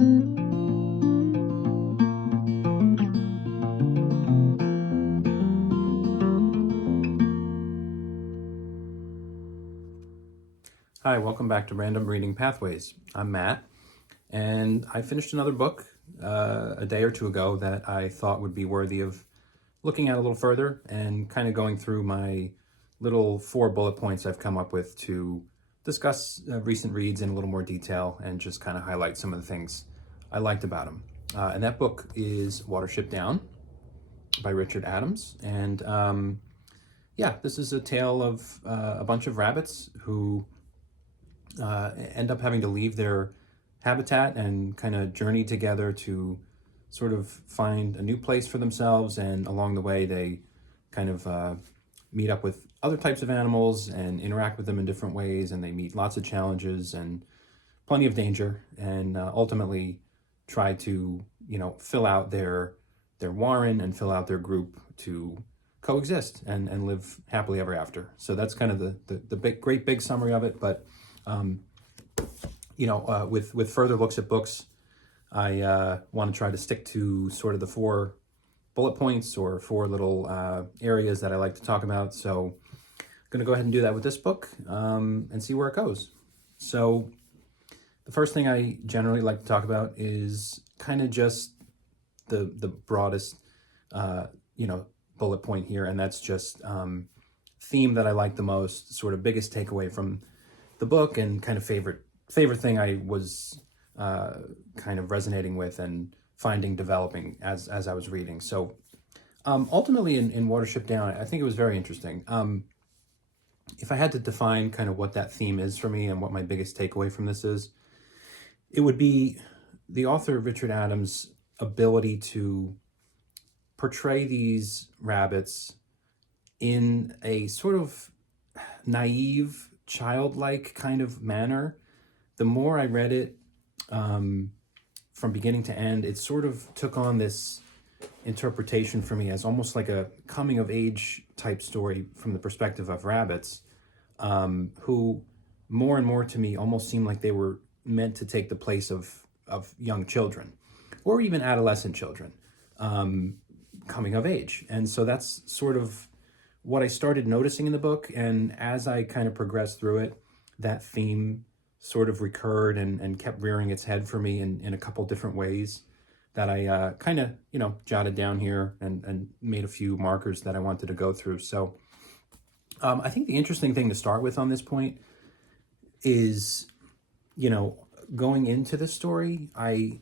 Hi, welcome back to Random Reading Pathways. I'm Matt, and I finished another book a day or two ago that I thought would be worthy of looking at a little further and kind of going through my little 4 bullet points I've come up with to discuss recent reads in a little more detail and just kind of highlight some of the things I liked about them. And that book is Watership Down by Richard Adams. And yeah, this is a tale of a bunch of rabbits who end up having to leave their habitat and kind of journey together to sort of find a new place for themselves. And along the way, they kind of meet up with other types of animals and interact with them in different ways. And they meet lots of challenges and plenty of danger, and ultimately try to, fill out their warren and fill out their group to coexist and live happily ever after. So that's kind of the great big summary of it. But with further looks at books, I want to try to stick to sort of the 4 bullet points or 4 little areas that I like to talk about. So I'm going to go ahead and do that with this book and see where it goes. So the first thing I generally like to talk about is kind of just the broadest, bullet point here, and that's just theme that I like the most, sort of biggest takeaway from the book, and kind of favorite thing I was kind of resonating with and finding developing as I was reading. So ultimately in Watership Down, I think it was very interesting. If I had to define kind of what that theme is for me and what my biggest takeaway from this is, it would be the author, Richard Adams' ability to portray these rabbits in a sort of naive, childlike kind of manner. The more I read it from beginning to end, it sort of took on this interpretation for me as almost like a coming of age type story from the perspective of rabbits, who more and more to me almost seemed like they were meant to take the place of young children or even adolescent children coming of age. And so that's sort of what I started noticing in the book. And as I kind of progressed through it, that theme sort of recurred and kept rearing its head for me in a couple different ways that I kind of, jotted down here and made a few markers that I wanted to go through. So I think the interesting thing to start with on this point is, going into this story, I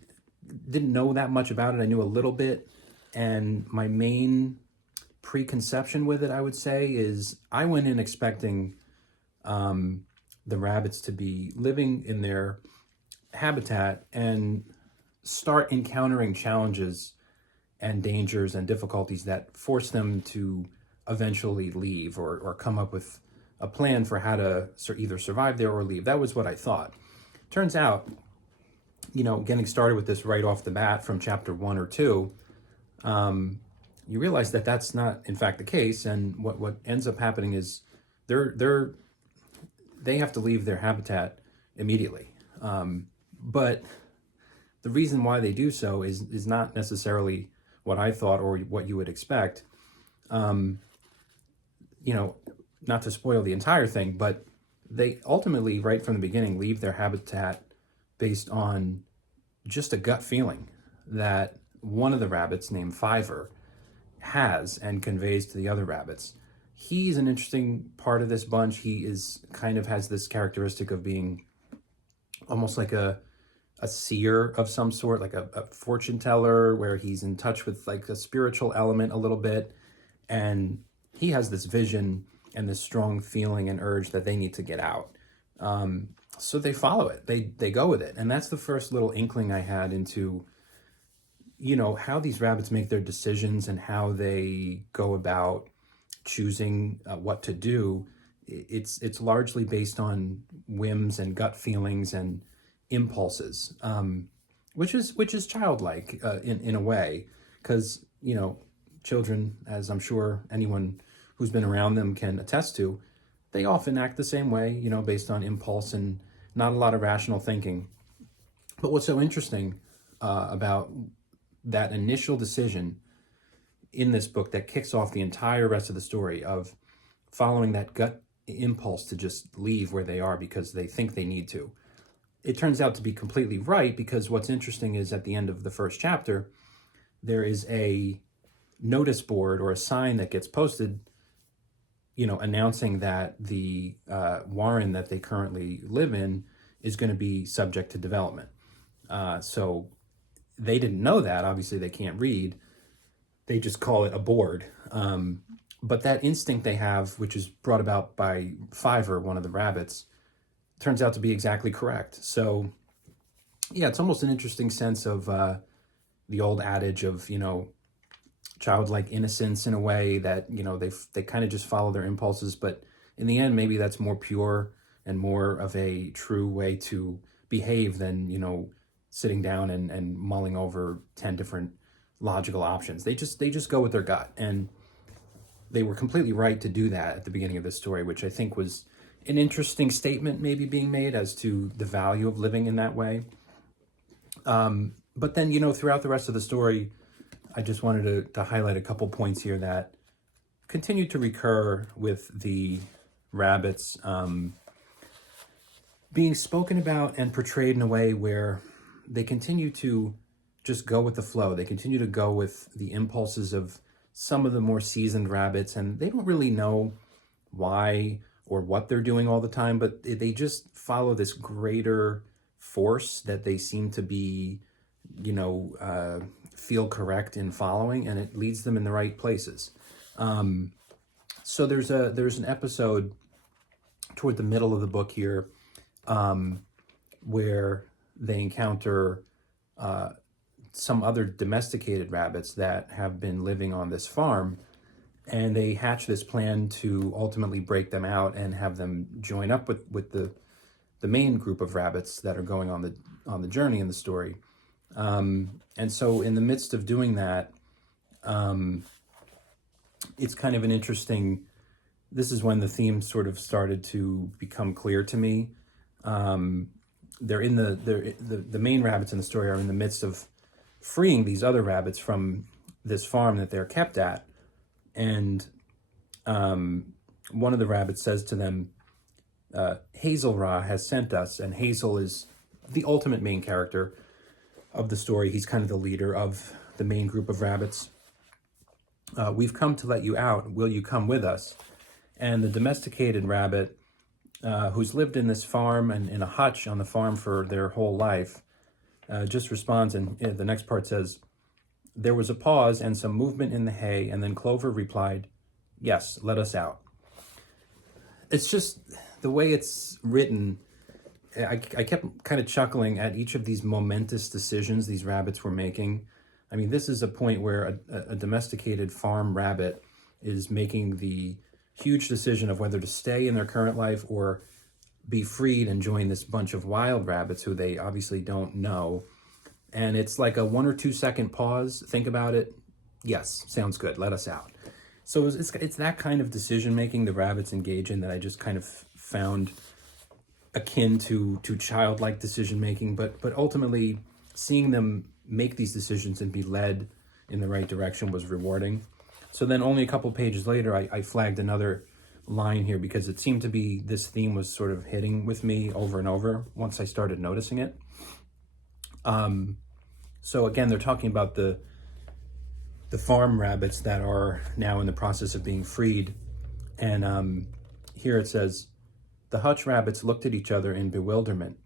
didn't know that much about it. I knew a little bit. And my main preconception with it, I would say, is I went in expecting the rabbits to be living in their habitat and start encountering challenges and dangers and difficulties that force them to eventually leave or come up with a plan for how to either survive there or leave. That was what I thought. Turns out, getting started with this right off the bat from chapter 1 or 2, you realize that that's not in fact the case. And what ends up happening is they have to leave their habitat immediately. But the reason why they do so is not necessarily what I thought or what you would expect. Not to spoil the entire thing, but they ultimately, right from the beginning, leave their habitat based on just a gut feeling that one of the rabbits, named Fiver, has and conveys to the other rabbits. He's an interesting part of this bunch. He is kind of has this characteristic of being almost like a seer of some sort, like a fortune teller, where he's in touch with like a spiritual element a little bit. And he has this vision and this strong feeling and urge that they need to get out. So they follow it. They go with it. And that's the first little inkling I had into, how these rabbits make their decisions and how they go about choosing what to do. It's largely based on whims and gut feelings and impulses, which is childlike in a way, because children, as I'm sure anyone who's been around them can attest to, they often act the same way, based on impulse and not a lot of rational thinking. But what's so interesting about that initial decision in this book that kicks off the entire rest of the story of following that gut impulse to just leave where they are because they think they need to. It turns out to be completely right, because what's interesting is at the end of the first chapter, there is a notice board or a sign that gets posted, announcing that the warren that they currently live in is going to be subject to development. So they didn't know that. Obviously, they can't read. They just call it a board. But that instinct they have, which is brought about by Fiver, one of the rabbits, turns out to be exactly correct. So, yeah, it's almost an interesting sense of the old adage of, childlike innocence in a way that, they kind of just follow their impulses. But in the end, maybe that's more pure and more of a true way to behave than, sitting down and mulling over 10 different logical options. They just go with their gut. And they were completely right to do that at the beginning of this story, which I think was an interesting statement maybe being made as to the value of living in that way. But then, throughout the rest of the story, I just wanted to highlight a couple points here that continue to recur with the rabbits being spoken about and portrayed in a way where they continue to just go with the flow. They continue to go with the impulses of some of the more seasoned rabbits, and they don't really know why or what they're doing all the time, but they just follow this greater force that they seem to be, feel correct in following, and it leads them in the right places. So there's an episode toward the middle of the book here where they encounter some other domesticated rabbits that have been living on this farm, and they hatch this plan to ultimately break them out and have them join up with the main group of rabbits that are going on the journey in the story. And so in the midst of doing that, it's kind of an interesting, this is when the theme sort of started to become clear to me. They're in the main rabbits in the story are in the midst of freeing these other rabbits from this farm that they're kept at. And one of the rabbits says to them, Hazel Ra has sent us. And Hazel is the ultimate main character of the story. He's kind of the leader of the main group of rabbits. We've come to let you out. Will you come with us? And the domesticated rabbit, who's lived in this farm and in a hutch on the farm for their whole life, just responds, and the next part says, there was a pause and some movement in the hay, and then Clover replied, yes, let us out. It's just the way it's written. I kept kind of chuckling at each of these momentous decisions these rabbits were making. I mean, this is a point where a domesticated farm rabbit is making the huge decision of whether to stay in their current life or be freed and join this bunch of wild rabbits who they obviously don't know. And it's like a 1 or 2 second pause. Think about it. Yes, sounds good. Let us out. So it's that kind of decision making the rabbits engage in that I just kind of found akin to childlike decision making. But ultimately, seeing them make these decisions and be led in the right direction was rewarding. So then only a couple pages later, I flagged another line here because it seemed to be this theme was sort of hitting with me over and over once I started noticing it. So again, they're talking about the farm rabbits that are now in the process of being freed. And here it says, the hutch rabbits looked at each other in bewilderment.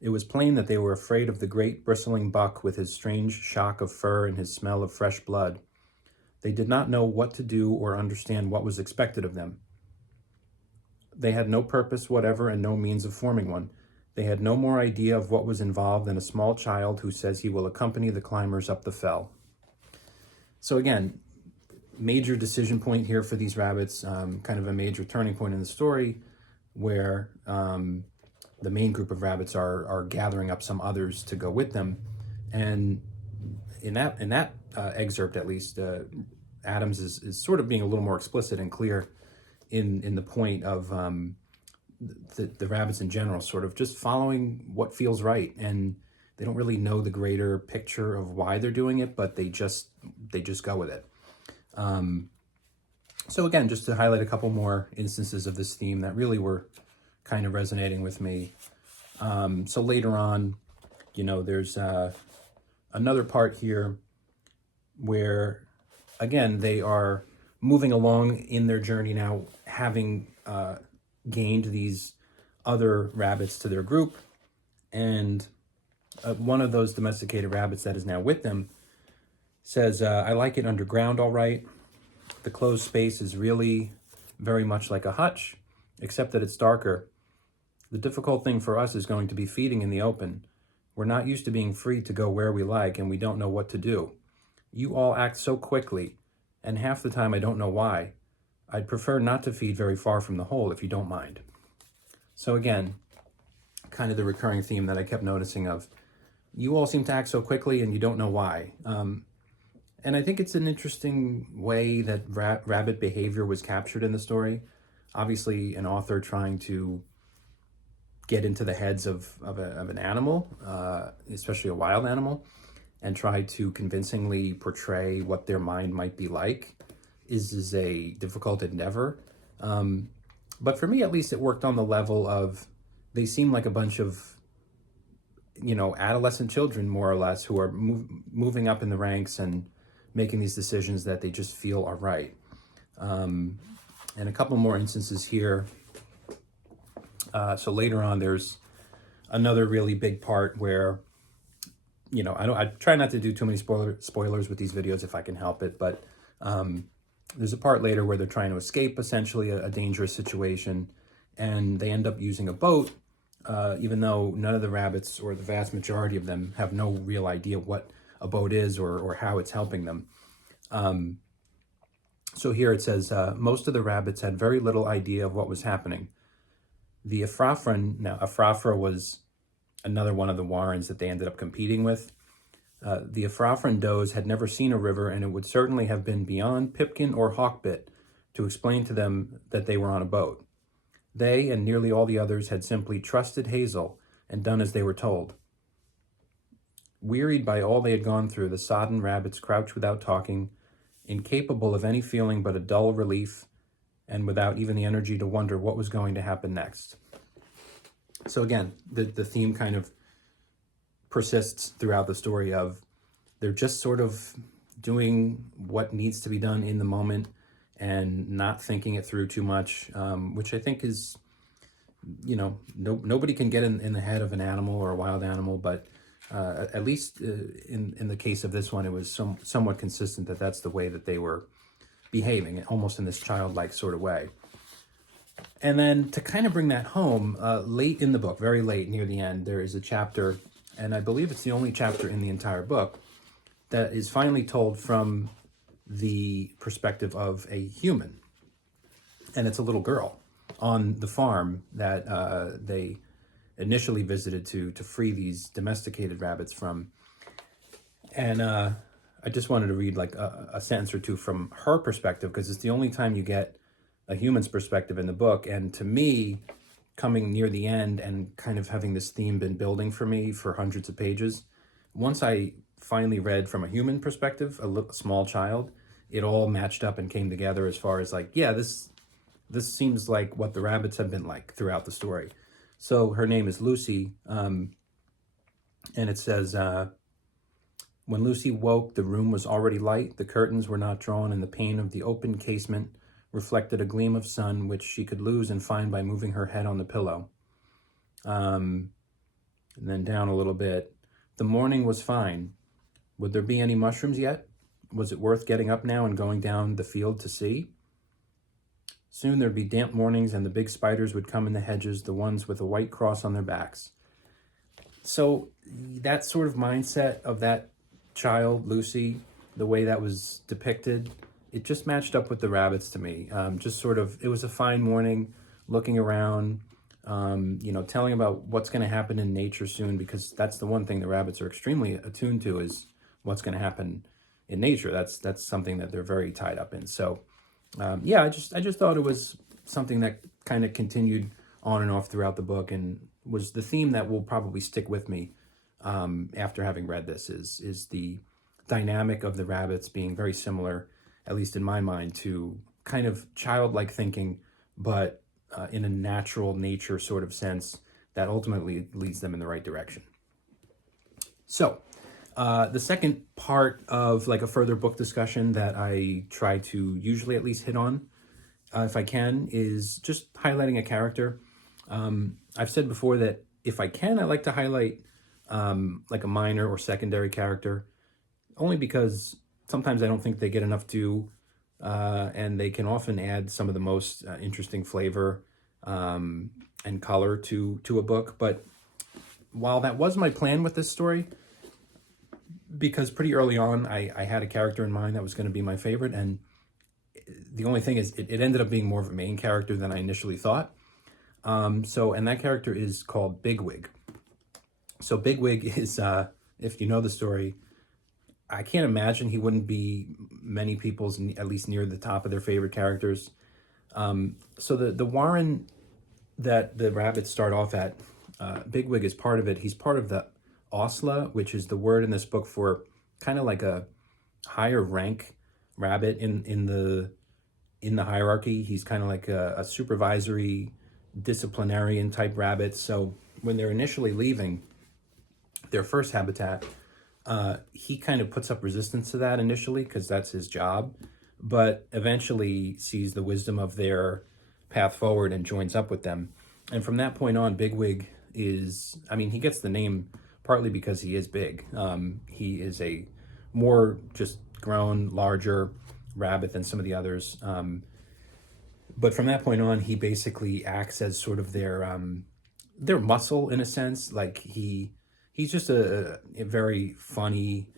It was plain that they were afraid of the great bristling buck with his strange shock of fur and his smell of fresh blood. They did not know what to do or understand what was expected of them. They had no purpose whatever and no means of forming one. They had no more idea of what was involved than a small child who says he will accompany the climbers up the fell. So again, major decision point here for these rabbits, kind of a major turning point in the story where the main group of rabbits are gathering up some others to go with them. And in that excerpt, at least, Adams is sort of being a little more explicit and clear in the point of the rabbits in general, sort of just following what feels right and they don't really know the greater picture of why they're doing it, but they just go with it. So again, just to highlight a couple more instances of this theme that really were kind of resonating with me. So later on, there's another part here where, again, they are moving along in their journey now, having gained these other rabbits to their group. And one of those domesticated rabbits that is now with them says, I like it underground all right. The closed space is really very much like a hutch, except that it's darker. The difficult thing for us is going to be feeding in the open. We're not used to being free to go where we like, and we don't know what to do. You all act so quickly, and half the time I don't know why. I'd prefer not to feed very far from the hole, if you don't mind. So again, kind of the recurring theme that I kept noticing of, you all seem to act so quickly and you don't know why. And I think it's an interesting way that rabbit behavior was captured in the story. Obviously, an author trying to get into the heads of an animal, especially a wild animal, and try to convincingly portray what their mind might be like is a difficult endeavor. But for me, at least, it worked on the level of, they seem like a bunch of, adolescent children, more or less, who are moving up in the ranks and making these decisions that they just feel are right. And a couple more instances here. So later on, there's another really big part where, I try not to do too many spoilers with these videos if I can help it, but there's a part later where they're trying to escape essentially a dangerous situation, and they end up using a boat, even though none of the rabbits, or the vast majority of them, have no real idea what a boat is or how it's helping them. So here it says, most of the rabbits had very little idea of what was happening. The Afrafra was another one of the warrens that they ended up competing with. The Afrafran does had never seen a river, and it would certainly have been beyond Pipkin or Hawkbit to explain to them that they were on a boat. They and nearly all the others had simply trusted Hazel and done as they were told. Wearied by all they had gone through, the sodden rabbits crouched without talking, incapable of any feeling but a dull relief, and without even the energy to wonder what was going to happen next. So again, the theme kind of persists throughout the story of, they're just sort of doing what needs to be done in the moment and not thinking it through too much, which I think is, nobody can get in the head of an animal or a wild animal, but at least in the case of this one, it was somewhat consistent that that's the way that they were behaving, almost in this childlike sort of way. And then to kind of bring that home, late in the book, very late near the end, there is a chapter, and I believe it's the only chapter in the entire book, that is finally told from the perspective of a human. And it's a little girl on the farm that they initially visited to free these domesticated rabbits from. And I just wanted to read like a sentence or two from her perspective, because it's the only time you get a human's perspective in the book. And to me, coming near the end and kind of having this theme been building for me for hundreds of pages, once I finally read from a human perspective, a small child, it all matched up and came together as far as like, yeah, this seems like what the rabbits have been like throughout the story. So her name is Lucy, and it says, when Lucy woke, the room was already light, the curtains were not drawn, and the pane of the open casement reflected a gleam of sun, which she could lose and find by moving her head on the pillow. And then down a little bit. The morning was fine. Would there be any mushrooms yet? Was it worth getting up now and going down the field to see? Soon there'd be damp mornings, and the big spiders would come in the hedges, the ones with a white cross on their backs. So that sort of mindset of that child, Lucy, the way that was depicted, it just matched up with the rabbits to me. Just sort of, it was a fine morning, looking around, telling about what's going to happen in nature soon, because that's the one thing the rabbits are extremely attuned to, is what's going to happen in nature. That's something that they're very tied up in. So I just thought it was something that kind of continued on and off throughout the book, and was the theme that will probably stick with me after having read this is the dynamic of the rabbits being very similar, at least in my mind, to kind of childlike thinking, but in a natural nature sort of sense that ultimately leads them in the right direction. So the second part of like a further book discussion that I try to usually at least hit on, if I can, is just highlighting a character. I've said before that if I can, I like to highlight like a minor or secondary character, only because sometimes I don't think they get enough due, and they can often add some of the most interesting flavor and color to a book. But while that was my plan with this story, because pretty early on I had a character in mind that was going to be my favorite, and the only thing is it ended up being more of a main character than I initially thought. And that character is called Bigwig. So Bigwig is, if you know the story, I can't imagine he wouldn't be many people's, at least near the top of their favorite characters. So the warren that the rabbits start off at, Bigwig is part of it. He's part of the Osla, which is the word in this book for kind of like a higher rank rabbit in the hierarchy. He's kind of like a supervisory disciplinarian type rabbit. So when they're initially leaving their first habitat, he kind of puts up resistance to that initially because that's his job, but eventually sees the wisdom of their path forward and joins up with them. And from that point on, Bigwig is, I mean, he gets the name partly because he is big. He is a more just grown, larger rabbit than some of the others. But from that point on, he basically acts as sort of their muscle in a sense. Like he's just a very funny,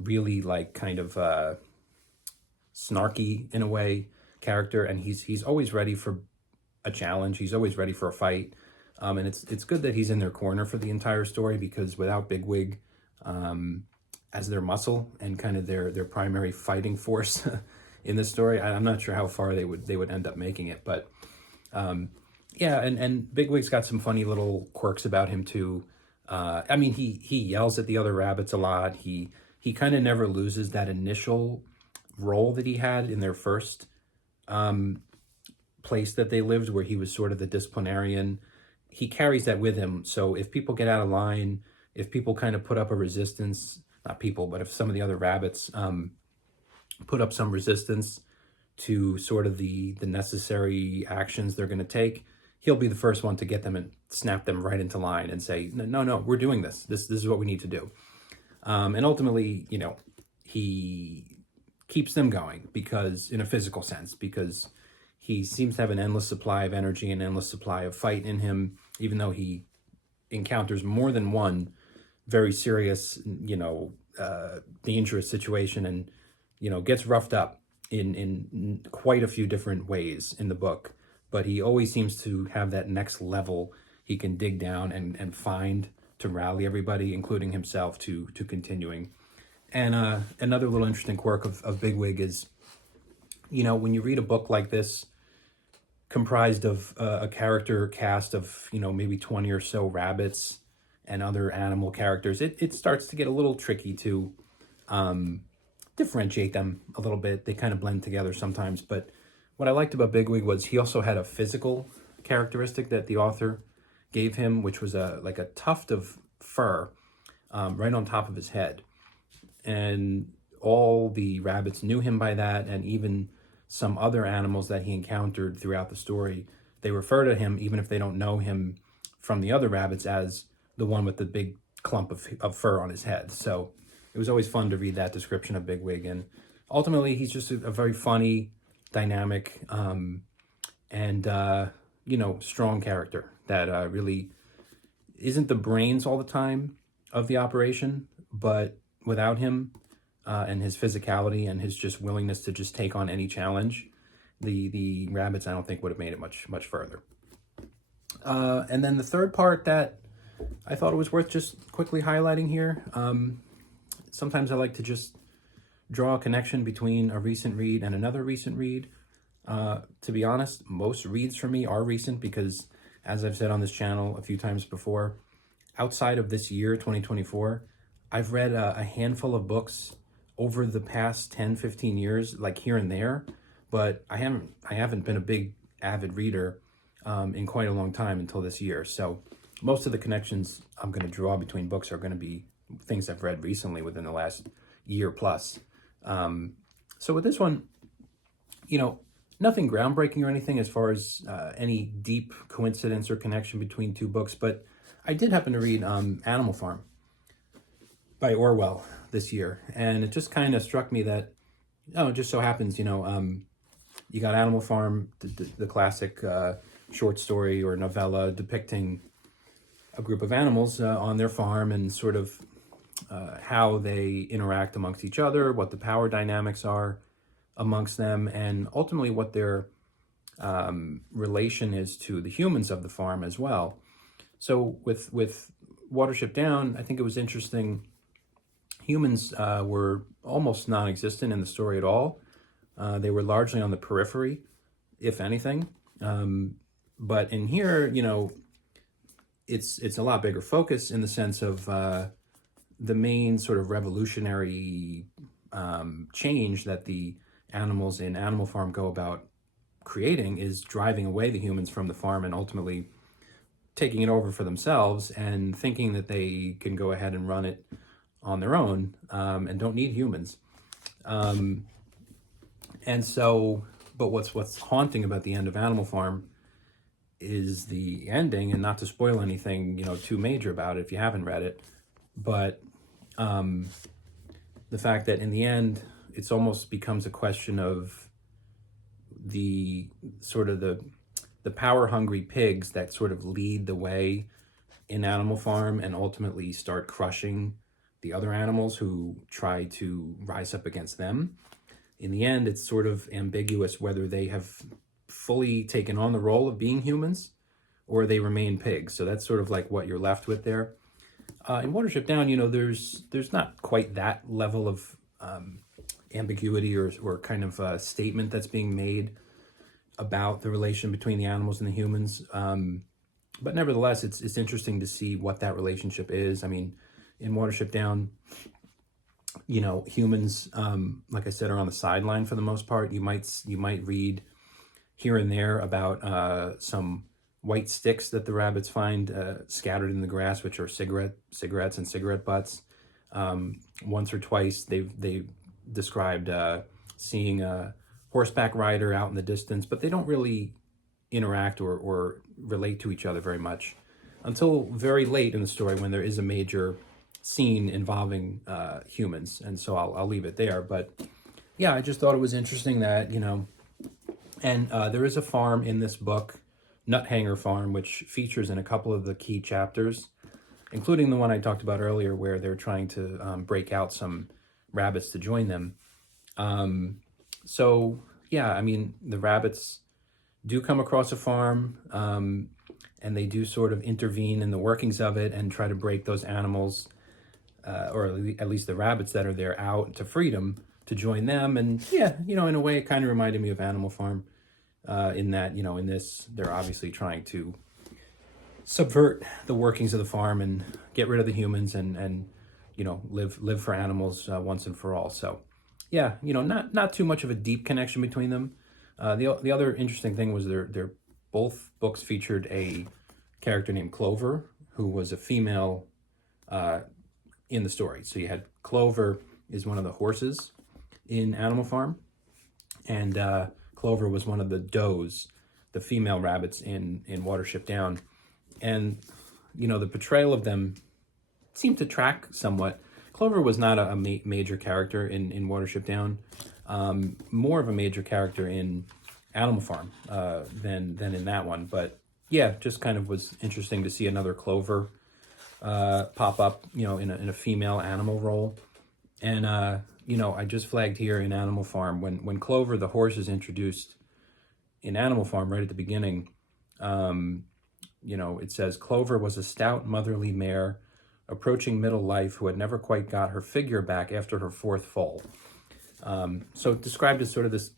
really like kind of snarky in a way character, and he's always ready for a challenge. He's always ready for a fight, and it's good that he's in their corner for the entire story, because without Bigwig as their muscle and kind of their primary fighting force in this story, I'm not sure how far they would end up making it. But yeah, and Bigwig's got some funny little quirks about him too. I mean, he yells at the other rabbits a lot. He kind of never loses that initial role that he had in their first place that they lived, where he was sort of the disciplinarian. He carries that with him. So if people get out of line, if people kind of put up a resistance, not people, but if some of the other rabbits put up some resistance to sort of the necessary actions they're going to take, he'll be the first one to get them and snap them right into line and say, no, we're doing this. This is what we need to do. And ultimately, you know, he keeps them going, because in a physical sense, because he seems to have an endless supply of energy, an endless supply of fight in him, even though he encounters more than one very serious, you know, dangerous situation, and, you know, gets roughed up in quite a few different ways in the book. But he always seems to have that next level he can dig down and find to rally everybody, including himself, to continuing. And another little interesting quirk of Bigwig is, you know, when you read a book like this, comprised of a character cast of, you know, maybe 20 or so rabbits and other animal characters, it starts to get a little tricky to differentiate them a little bit. They kind of blend together sometimes. But what I liked about Bigwig was he also had a physical characteristic that the author gave him, which was like a tuft of fur right on top of his head. And all the rabbits knew him by that, and even some other animals that he encountered throughout the story, they refer to him, even if they don't know him from the other rabbits, as the one with the big clump of fur on his head. So it was always fun to read that description of Bigwig. And ultimately, he's just a very funny, dynamic, and you know, strong character that really isn't the brains all the time of the operation, but without him and his physicality and his just willingness to just take on any challenge, the rabbits, I don't think, would have made it much further. And then the third part that I thought it was worth just quickly highlighting here, sometimes I like to just draw a connection between a recent read and another recent read. To be honest, most reads for me are recent because, as I've said on this channel a few times before, outside of this year, 2024, I've read a handful of books over the past 10, 15 years, like here and there, but I haven't been a big avid reader in quite a long time until this year. So most of the connections I'm going to draw between books are going to be things I've read recently within the last year plus. So with this one, nothing groundbreaking or anything as far as any deep coincidence or connection between two books, but I did happen to read Animal Farm by Orwell this year, and it just kind of struck me that, it just so happens, you got Animal Farm, the classic short story or novella depicting a group of animals on their farm and sort of how they interact amongst each other, what the power dynamics are amongst them, and ultimately what their relation is to the humans of the farm as well. So with Watership Down, I think it was interesting. Humans were almost non-existent in the story at all. They were largely on the periphery, if anything. But in here, it's a lot bigger focus in the sense of the main sort of revolutionary change that the animals in Animal Farm go about creating is driving away the humans from the farm and ultimately taking it over for themselves and thinking that they can go ahead and run it on their own and don't need humans. And so, but what's haunting about the end of Animal Farm is the ending, and not to spoil anything, too major about it if you haven't read it, but the fact that in the end, it's almost becomes a question of the sort of the power-hungry pigs that sort of lead the way in Animal Farm and ultimately start crushing the other animals who try to rise up against them. In the end, it's sort of ambiguous whether they have fully taken on the role of being humans or they remain pigs. So that's sort of like what you're left with there. In Watership Down, there's not quite that level of ambiguity or kind of statement that's being made about the relation between the animals and the humans. But nevertheless, it's interesting to see what that relationship is. I mean, in Watership Down, humans, like I said, are on the sideline for the most part. You might read here and there about some white sticks that the rabbits find scattered in the grass, which are cigarettes and cigarette butts. Once or twice, they've described seeing a horseback rider out in the distance, but they don't really interact or relate to each other very much until very late in the story when there is a major scene involving humans. And so I'll leave it there. But yeah, I just thought it was interesting that, and there is a farm in this book, Nut Hanger Farm, which features in a couple of the key chapters, including the one I talked about earlier where they're trying to break out some rabbits to join them. So yeah, I mean, the rabbits do come across a farm and they do sort of intervene in the workings of it and try to break those animals, or at least the rabbits that are there, out to freedom to join them. And yeah, in a way, it kind of reminded me of Animal Farm in that, in this, they're obviously trying to subvert the workings of the farm and get rid of the humans and live for animals once and for all. So yeah, not too much of a deep connection between them. The other interesting thing was they're both books featured a character named Clover, who was a female in the story. So you had Clover is one of the horses in Animal Farm, and Clover was one of the does, the female rabbits in Watership Down. And, the portrayal of them seemed to track somewhat. Clover was not a major character in Watership Down, more of a major character in Animal Farm than in that one. But yeah, just kind of was interesting to see another Clover pop up, in a female animal role. And, I just flagged here in Animal Farm, when Clover, the horse, is introduced in Animal Farm right at the beginning, it says, Clover was a stout, motherly mare approaching middle life who had never quite got her figure back after her fourth foal. So described as sort of this,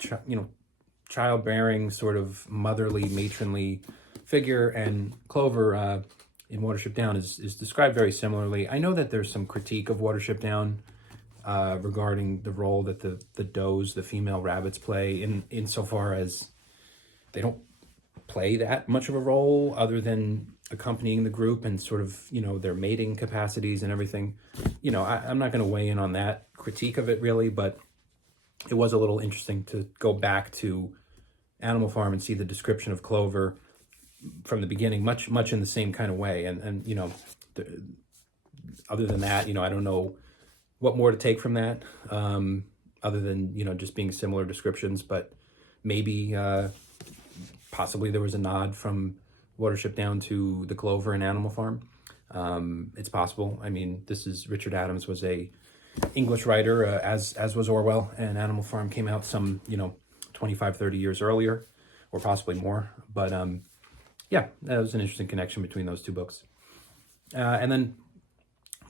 childbearing, sort of motherly, matronly figure. And Clover, in Watership Down is described very similarly. I know that there's some critique of Watership Down regarding the role that the does, the female rabbits, play insofar as they don't play that much of a role other than accompanying the group and sort of, their mating capacities and everything. I'm not going to weigh in on that critique of it really, but it was a little interesting to go back to Animal Farm and see the description of Clover from the beginning, much in the same kind of way. And other than that, I don't know what more to take from that, other than, just being similar descriptions, but maybe possibly there was a nod from Watership Down to the Clover and Animal Farm. It's possible. I mean, Richard Adams was a English writer, as was Orwell, and Animal Farm came out some, 25, 30 years earlier, or possibly more. But yeah, that was an interesting connection between those two books. And then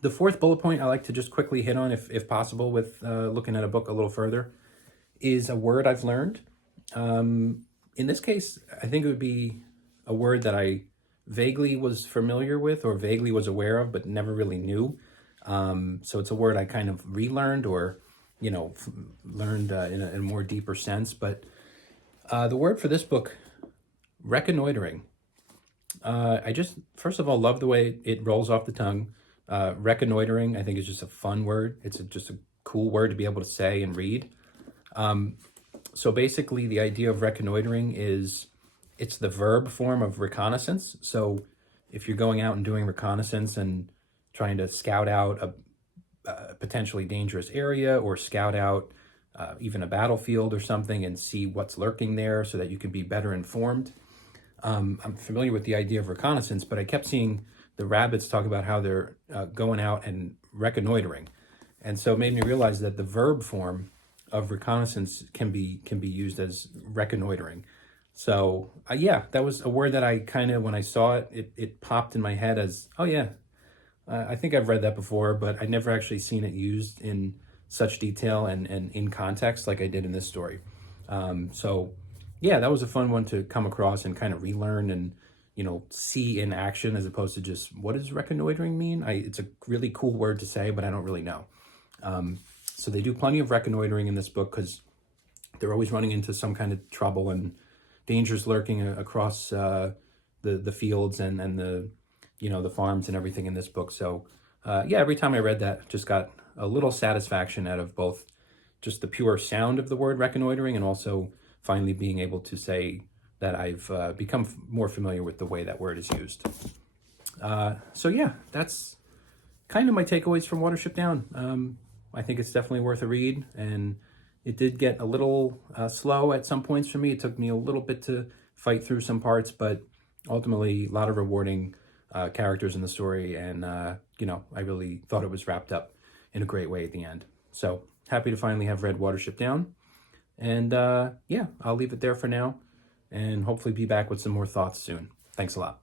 the fourth bullet point I like to just quickly hit on, if possible, with looking at a book a little further, is a word I've learned. In this case, I think it would be a word that I vaguely was familiar with or vaguely was aware of, but never really knew. So it's a word I kind of relearned or, learned in a more deeper sense. But the word for this book, reconnoitering. I just, first of all, love the way it rolls off the tongue. Reconnoitering, I think, is just a fun word. It's just a cool word to be able to say and read. So basically, the idea of reconnoitering is it's the verb form of reconnaissance. So if you're going out and doing reconnaissance and trying to scout out a potentially dangerous area or scout out even a battlefield or something and see what's lurking there so that you can be better informed. I'm familiar with the idea of reconnaissance, but I kept seeing the rabbits talk about how they're going out and reconnoitering. And so it made me realize that the verb form of reconnaissance can be used as reconnoitering. So yeah, that was a word that I kind of, when I saw it, it popped in my head as, oh yeah, I think I've read that before, but I'd never actually seen it used in such detail and in context like I did in this story. So yeah, that was a fun one to come across and kind of relearn and, see in action as opposed to just, what does reconnoitering mean? It's a really cool word to say, but I don't really know. So they do plenty of reconnoitering in this book because they're always running into some kind of trouble and dangers lurking across the fields and the, the farms and everything in this book. So yeah, every time I read that, just got a little satisfaction out of both just the pure sound of the word reconnoitering and also finally being able to say that I've become more familiar with the way that word is used. So yeah, that's kind of my takeaways from Watership Down. I think it's definitely worth a read, and it did get a little slow at some points for me. It took me a little bit to fight through some parts, but ultimately a lot of rewarding characters in the story, and I really thought it was wrapped up in a great way at the end. So happy to finally have read Watership Down, and yeah, I'll leave it there for now, and hopefully be back with some more thoughts soon. Thanks a lot.